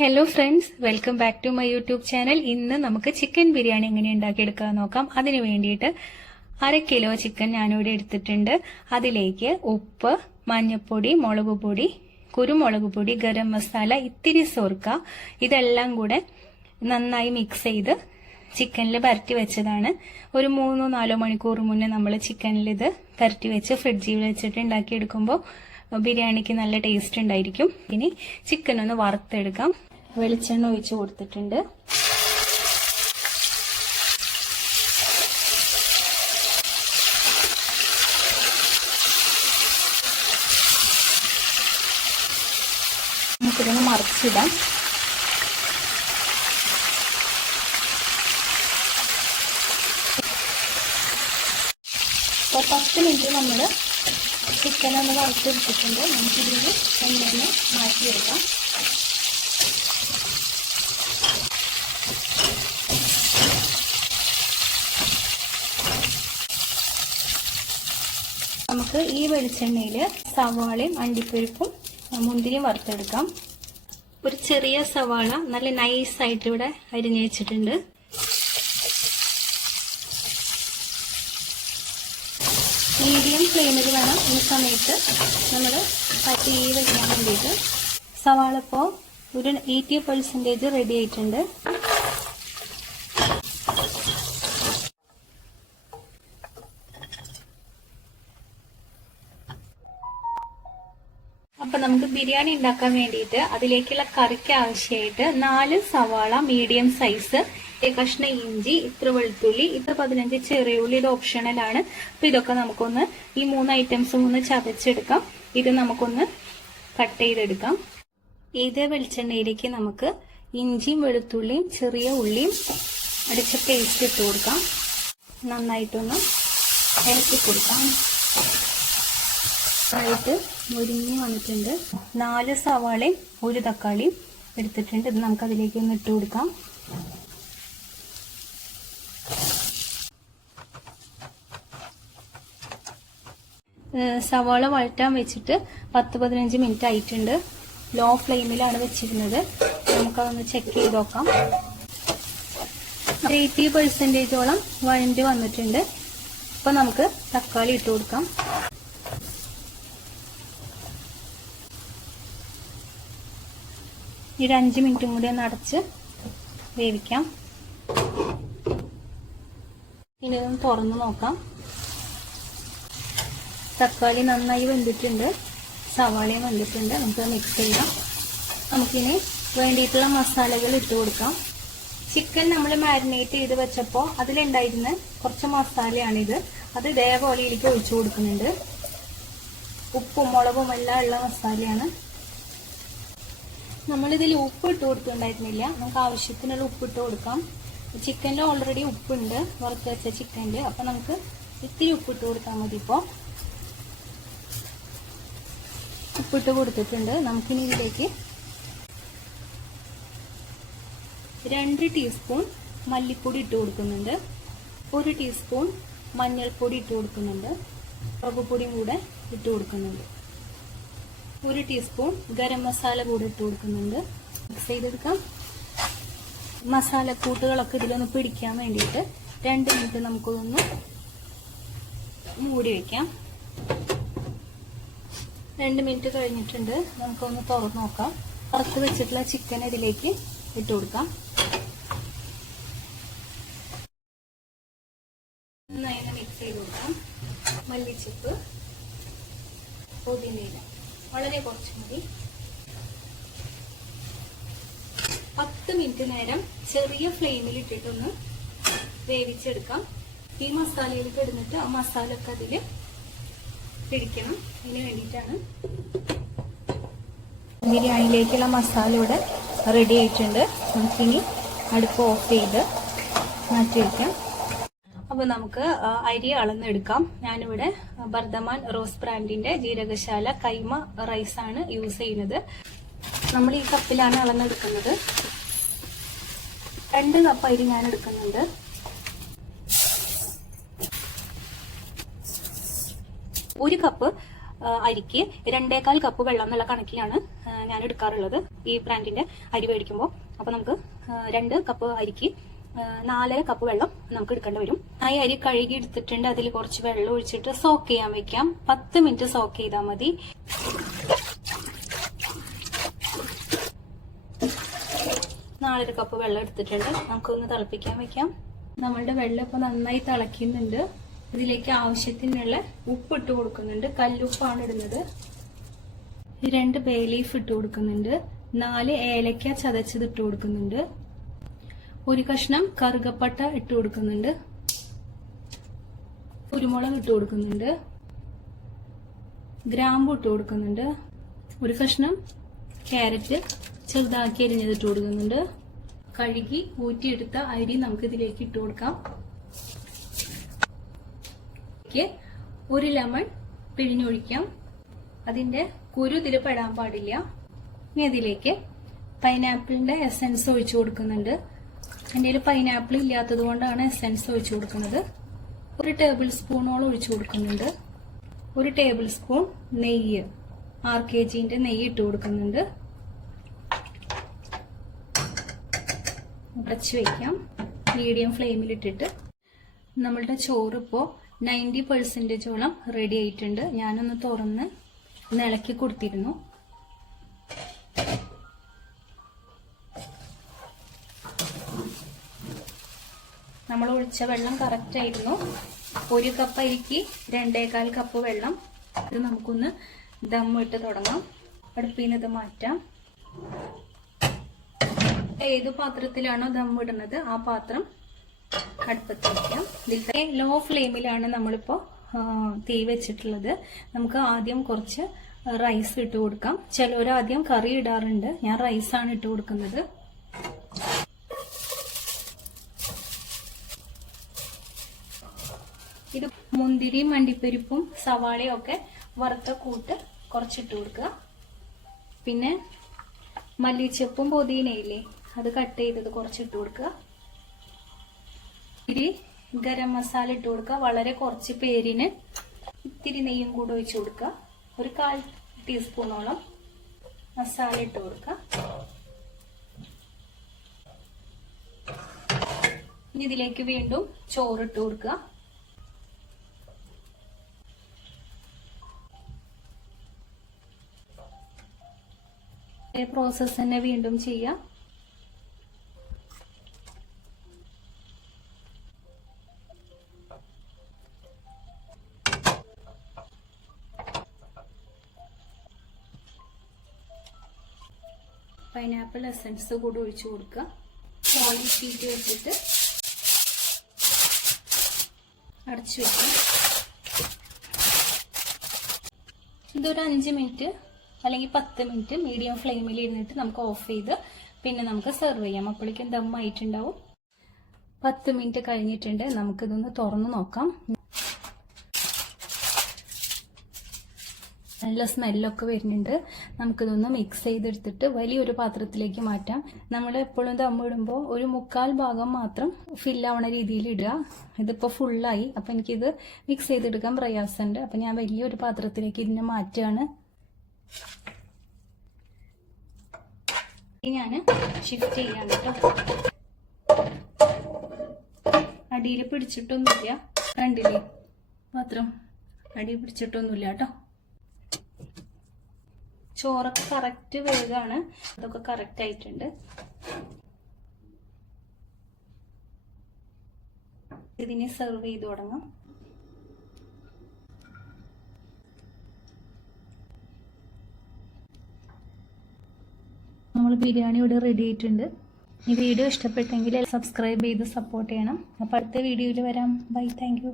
Hello friends, welcome back to my YouTube channel. ഇന്ന് നമുക്ക് chicken biryani എങ്ങനെ ഉണ്ടാക്കിയെടുക്കാൻ നോക്കാം. അതിന് വേണ്ടിയിട്ട് 1/2 കിലോ ചിക്കൻ ഞാനിവിടെ എടുത്തിട്ടുണ്ട്. അതിലേക്ക് ഉപ്പ്, മഞ്ഞൾപ്പൊടി, മുളക് പൊടി, കുരുമുളക് പൊടി, ഗരം മസാല, ഇത്തിരി സോർക്ക, ഇതെല്ലാം കൂടെ നന്നായി മിക്സ് ചെയ്ത് ചിക്കനിൽ പരട്ടി വെച്ചതാണ്. ഒരു 3-4 മണിക്കൂർ മുന്നേ നമ്മൾ ചിക്കനിൽ ഇത് പരട്ടി വെച്ച് ഫ്രിഡ്ജിൽ വെച്ചിട്ട് ഉണ്ടാക്കിയെടുക്കുമ്പോൾ ബിരിയാണിക്ക് നല്ല ടേസ്റ്റ് ഉണ്ടായിരിക്കും. ഇനി ചിക്കൻ ഒന്ന് വറുത്തെടുക്കാം. വെളിച്ചെണ്ണ ഒഴിച്ച് കൊടുത്തിട്ടുണ്ട്. നമുക്കിതൊന്ന് മറിച്ചിടാം. ഇപ്പോൾ 10 മിനിറ്റ് നമ്മൾ ചിക്കൻ ഒന്ന് വറുത്തെടുത്തിട്ടുണ്ട്. നമുക്കിതിന് എണ്ണ മാറ്റിയെടുക്കാം. നമുക്ക് ഈ വെളിച്ചെണ്ണയിൽ സവാളയും അണ്ടിപ്പരിപ്പും മുന്തിരിയും വറുത്തെടുക്കാം. ഒരു ചെറിയ സവാള നല്ല നൈസായിട്ട് ഇവിടെ അരിഞ്ഞു വെച്ചിട്ടുണ്ട്. മീഡിയം ഫ്ലെയിമിൽ വേണം ഈ സമയത്ത് നമ്മൾ തീ വയ്ക്കാൻ വേണ്ടിയിട്ട്. സവാള ഇപ്പോൾ ഒരു 80% റെഡി ആയിട്ടുണ്ട്. അപ്പൊ നമുക്ക് ബിരിയാണി ഉണ്ടാക്കാൻ വേണ്ടിയിട്ട് അതിലേക്കുള്ള കറിക്ക് ആവശ്യമായിട്ട് 4 സവാള മീഡിയം സൈസ്, കഷ്ണം ഇഞ്ചി, ഇത്ര വെളുത്തുള്ളി, ഇത്ര 15 ചെറിയ ഉള്ളി, ഇത് ഓപ്ഷണലാണ്. അപ്പൊ ഇതൊക്കെ നമുക്കൊന്ന് ഈ 3 ഐറ്റംസും ഒന്ന് ചതച്ചെടുക്കാം. ഇത് നമുക്കൊന്ന് കട്ട് ചെയ്തെടുക്കാം. ഇതേ വെളിച്ചെണ്ണയിലേക്ക് നമുക്ക് ഇഞ്ചിയും വെളുത്തുള്ളിയും ചെറിയ ഉള്ളിയും അടിച്ച പേസ്റ്റ് ഇട്ട് കൊടുക്കാം. നന്നായിട്ടൊന്ന് ഇളക്കി കൊടുക്കാം. ആയിട്ട് മുരിഞ്ഞ് വന്നിട്ടുണ്ട്. 4 സവാളയും 1 തക്കാളിയും എടുത്തിട്ടുണ്ട്. ഇത് നമുക്ക് അതിലേക്ക് ഒന്ന് ഇട്ട് കൊടുക്കാം. സവാള വഴറ്റാൻ വെച്ചിട്ട് 10-15 മിനിറ്റ് ആയിട്ടുണ്ട്. ലോ ഫ്ലെയിമിലാണ് വെച്ചിരുന്നത്. നമുക്കതൊന്ന് ചെക്ക് ചെയ്ത് നോക്കാം. 80%ഓളം വഴണ്ടി വന്നിട്ടുണ്ട്. അപ്പൊ നമുക്ക് തക്കാളി ഇട്ട് കൊടുക്കാം. ഒരു 5 മിനിറ്റും കൂടി ഒന്ന് അടച്ച് വേവിക്കാം. ഇനി ഒന്ന് തുറന്ന് നോക്കാം. തക്കാളി നന്നായി വെന്തിട്ടുണ്ട്, സവാളയും വെന്തിട്ടുണ്ട്. നമുക്ക് മിക്സ് ചെയ്യാം. നമുക്കിനി വേണ്ടിയിട്ടുള്ള മസാലകൾ ഇട്ട് കൊടുക്കാം. ചിക്കൻ നമ്മൾ മാരിനേറ്റ് ചെയ്ത് വെച്ചപ്പോൾ അതിലുണ്ടായിരുന്ന കുറച്ച് മസാലയാണിത്. അത് ഇതേപോലെ ഇതിലേക്ക് ഒഴിച്ചു കൊടുക്കുന്നുണ്ട്. ഉപ്പും മുളകും എല്ലാം ഉള്ള മസാലയാണ്. നമ്മളിതിൽ ഉപ്പ് ഇട്ട് കൊടുത്തിട്ടുണ്ടായിരുന്നില്ല. നമുക്ക് ആവശ്യത്തിനുള്ള ഉപ്പ് ഇട്ട് കൊടുക്കാം. ചിക്കനിൽ ഓൾറെഡി ഉപ്പുണ്ട്, വറുത്ത് വെച്ച ചിക്കനിൽ. അപ്പൊ നമുക്ക് ഇത്തിരി ഉപ്പിട്ട് കൊടുത്താൽ മതി. ഇപ്പോൾ ഉപ്പിട്ട് കൊടുത്തിട്ടുണ്ട്. നമുക്കിനി ഇതിലേക്ക് 2 ടീസ്പൂൺ മല്ലിപ്പൊടി ഇട്ട് കൊടുക്കുന്നുണ്ട്. 1 ടീസ്പൂൺ മഞ്ഞൾപ്പൊടി ഇട്ട് കൊടുക്കുന്നുണ്ട്. മുളക് പൊടിയും കൂടെ ഇട്ട് കൊടുക്കുന്നുണ്ട്. 1 ടീസ്പൂൺ ഗരം മസാല കൂടെ ഇട്ട് കൊടുക്കുന്നുണ്ട്. മിക്സ് ചെയ്തെടുക്കാം. മസാലക്കൂട്ടുകളൊക്കെ ഇതിലൊന്ന് പിടിക്കാൻ വേണ്ടിയിട്ട് 2 മിനിറ്റ് നമുക്കൊന്ന് മൂടി വയ്ക്കാം. 2 മിനിറ്റ് കഴിഞ്ഞിട്ടുണ്ട്. നമുക്കൊന്ന് തുറന്ന് നോക്കാം. വറുത്ത് വെച്ചിട്ടുള്ള ചിക്കൻ ഇതിലേക്ക് ഇട്ട് കൊടുക്കാം. നന്നായി മിക്സ് ചെയ്ത് കൊടുക്കാം. മല്ലിച്ചപ്പ്, പുതിനയില വളരെ കുറച്ച് മതി. 10 മിനിറ്റ് നേരം ചെറിയ ഫ്ലെയിമിൽ ഇട്ടിട്ടൊന്ന് വേവിച്ചെടുക്കാം. ഈ മസാലയിലേക്ക് ഇടുന്നിട്ട് ആ മസാല ഒക്കെ അതില് പിടിക്കണം. ഇതിന് വേണ്ടിയിട്ടാണ്. ബിരിയാണിയിലേക്കുള്ള മസാല ഇവിടെ റെഡി ആയിട്ടുണ്ട്. നമുക്കിനി അടുപ്പ് ഓഫ് ചെയ്ത് മാറ്റി വയ്ക്കാം. അപ്പൊ നമുക്ക് അരി അളന്നെടുക്കാം. ഞാനിവിടെ ബർദമാൻ റോസ് ബ്രാൻഡിന്റെ ജീരകശാല കൈമ റൈസ് ആണ് യൂസ് ചെയ്യുന്നത്. നമ്മൾ ഈ കപ്പിലാണ് അളന്നെടുക്കുന്നത്. 2 കപ്പ് അരി ഞാൻ എടുക്കുന്നുണ്ട്. 1 കപ്പ് അരിക്ക് 2.25 കപ്പ് വെള്ളം എന്നുള്ള കണക്കിലാണ് ഞാൻ എടുക്കാറുള്ളത് ഈ ബ്രാൻഡിന്റെ അരി മേടിക്കുമ്പോൾ. അപ്പൊ നമുക്ക് 2 കപ്പ് അരിക്ക് 4.5 കപ്പ് വെള്ളം നമുക്ക് എടുക്കേണ്ടി വരും. ആ അരി കഴുകി എടുത്തിട്ടുണ്ട്. അതിൽ കുറച്ച് വെള്ളം ഒഴിച്ചിട്ട് സോക്ക് ചെയ്യാൻ വെക്കാം. 10 മിനിറ്റ് സോക്ക് ചെയ്താൽ മതി. 4.5 കപ്പ് വെള്ളം എടുത്തിട്ടുണ്ട്. നമുക്കൊന്ന് തിളപ്പിക്കാൻ വെക്കാം. നമ്മളുടെ വെള്ളം ഇപ്പൊ നന്നായി തിളയ്ക്കുന്നുണ്ട്. ഇതിലേക്ക് ആവശ്യത്തിനുള്ള ഉപ്പ് ഇട്ട് കൊടുക്കുന്നുണ്ട്. കല്ലുപ്പാണ് ഇടുന്നത്. 2 ബേ ലീഫ് ഇട്ട് കൊടുക്കുന്നുണ്ട്. 4 ഏലക്ക ചതച്ചത് ഇട്ട് കൊടുക്കുന്നുണ്ട്. 1 കഷ്ണം കറുകപ്പട്ട ഇട്ട് കൊടുക്കുന്നുണ്ട്. കുരുമുളക് ഇട്ട് കൊടുക്കുന്നുണ്ട്. ഗ്രാമ്പു ഇട്ട് കൊടുക്കുന്നുണ്ട്. 1 കഷ്ണം ക്യാരറ്റ് ചെറുതാക്കി അരിഞ്ഞത് ഇട്ട് കൊടുക്കുന്നുണ്ട്. കഴുകി ഊറ്റിയെടുത്ത അരി നമുക്ക് ഇതിലേക്ക് ഇട്ട് കൊടുക്കാം. 1 ലെമൺ പിഴിഞ്ഞൊഴിക്കാം. അതിന്റെ കുരു ഇതിൽ പെടാൻ പാടില്ല. ഇനി അതിലേക്ക് പൈനാപ്പിളിന്റെ എസൻസ് ഒഴിച്ചു കൊടുക്കുന്നുണ്ട്. എൻ്റെ കയ്യിൽ പൈനാപ്പിൾ ഇല്ലാത്തത് കൊണ്ടാണ് എസൻസ് ഒഴിച്ചു കൊടുക്കുന്നത്. 1 ടേബിൾ സ്പൂണോളം ഒഴിച്ചു കൊടുക്കുന്നുണ്ട്. 1 ടേബിൾ സ്പൂൺ നെയ്യ്, RKGന്റെ നെയ്യ് ഇട്ട് കൊടുക്കുന്നുണ്ട്. അടച്ചു വയ്ക്കാം. മീഡിയം ഫ്ലെയിമിലിട്ടിട്ട് നമ്മളുടെ ചോറ് ഇപ്പോൾ 90% റെഡി ആയിട്ടുണ്ട്. ഞാനൊന്ന് തുറന്ന് ഇളക്കി കൊടുത്തിരുന്നു. നമ്മൾ ഒഴിച്ച വെള്ളം കറക്റ്റ് ആയിരുന്നു. 1 കപ്പ് അരിക്ക് 2.25 കപ്പ് വെള്ളം. ഇത് നമുക്കൊന്ന് ദമ്മിട്ട് തുടങ്ങാം. അടുപ്പിൽ നിന്ന് ഇത് മാറ്റാം. ഏത് പാത്രത്തിലാണോ ദമ്മിടുന്നത് ആ പാത്രം അടുപ്പത്ത് വയ്ക്കാം. ഇതിൽ ലോ ഫ്ലെയിമിലാണ് നമ്മളിപ്പോ തീ വെച്ചിട്ടുള്ളത്. നമുക്ക് ആദ്യം കുറച്ച് റൈസ് ഇട്ട് കൊടുക്കാം. ചിലർ ആദ്യം കറി ഇടാറുണ്ട്. ഞാൻ റൈസാണ് ഇട്ട് കൊടുക്കുന്നത്. ഇത് മുന്തിരിയും അണ്ടിപ്പരിപ്പും സവാളയും ഒക്കെ വറുത്ത കൂട്ട് കുറച്ചിട്ട് കൊടുക്കുക. പിന്നെ മല്ലിച്ചപ്പും പുതിനയില്ലേ അത് കട്ട് ചെയ്തത് കുറച്ചിട്ട് കൊടുക്കുക. ഇത്തിരി ഗരം മസാല ഇട്ട് കൊടുക്കുക. വളരെ കുറച്ച് പേരിന് ഇത്തിരി നെയ്യും കൂടെ ഒഴിച്ചു കൊടുക്കുക. 1/4 ടീസ്പൂണോളം മസാല ഇട്ട് കൊടുക്കുക. ഇനി ഇതിലേക്ക് വീണ്ടും ചോറിട്ട് കൊടുക്കുക. പ്രോസസ് തന്നെ വീണ്ടും ചെയ്യാം. പൈനാപ്പിൾ എസൻസ് കൂടി ഒഴിച്ചു കൊടുക്കുക. ഫോയിൽ ഷീറ്റ് വെച്ചിട്ട് അടച്ചു വെക്കാം. ഇതൊരു 5 മിനിറ്റ് അല്ലെങ്കിൽ 10 മിനിറ്റ് മീഡിയം ഫ്ലെയിമിൽ ഇരുന്നിട്ട് നമുക്ക് ഓഫ് ചെയ്ത് പിന്നെ നമുക്ക് സെർവ് ചെയ്യാം. അപ്പോഴേക്കും ദം ആയിട്ടുണ്ടാവും. 10 മിനിറ്റ് കഴിഞ്ഞിട്ടുണ്ട്. നമുക്കിതൊന്ന് തുറന്നു നോക്കാം. നല്ല സ്മെല്ലൊക്കെ വരുന്നുണ്ട്. നമുക്കിതൊന്ന് മിക്സ് ചെയ്തെടുത്തിട്ട് വലിയൊരു പാത്രത്തിലേക്ക് മാറ്റാം. നമ്മൾ എപ്പോഴും ദമ്മിടുമ്പോൾ ഒരു 1/4 ഭാഗം മാത്രം ഫില്ലാവണ രീതിയിൽ ഇടുക. ഇതിപ്പോൾ ഫുള്ളായി. അപ്പം എനിക്കിത് മിക്സ് ചെയ്തെടുക്കാൻ പ്രയാസമുണ്ട്. അപ്പം ഞാൻ വലിയൊരു പാത്രത്തിലേക്ക് ഇതിനെ മാറ്റുകയാണ്. ഞാൻ ഷിഫ്റ്റ് ചെയ്യാണ് കേട്ടോ. അടിയിൽ പിടിച്ചിട്ടൊന്നുമില്ല. കണ്ടില്ലേ പാത്രം അടിയിൽ പിടിച്ചിട്ടൊന്നുമില്ല കേട്ടോ. ചോറൊക്കെ കറക്റ്റ് വേഗമാണ്. അതൊക്കെ കറക്റ്റ് ആയിട്ടുണ്ട്. ഇതിനെ സെർവ് ചെയ്ത് തുടങ്ങാം. നമ്മൾ ബിരിയാണി ഇവിടെ റെഡി ആയിട്ടുണ്ട്. ഈ വീഡിയോ ഇഷ്ടപ്പെട്ടെങ്കിൽ സബ്സ്ക്രൈബ് ചെയ്ത് സപ്പോർട്ട് ചെയ്യണം. അപ്പോൾ അടുത്ത വീഡിയോയിൽ വരാം. ബൈ. Thank you.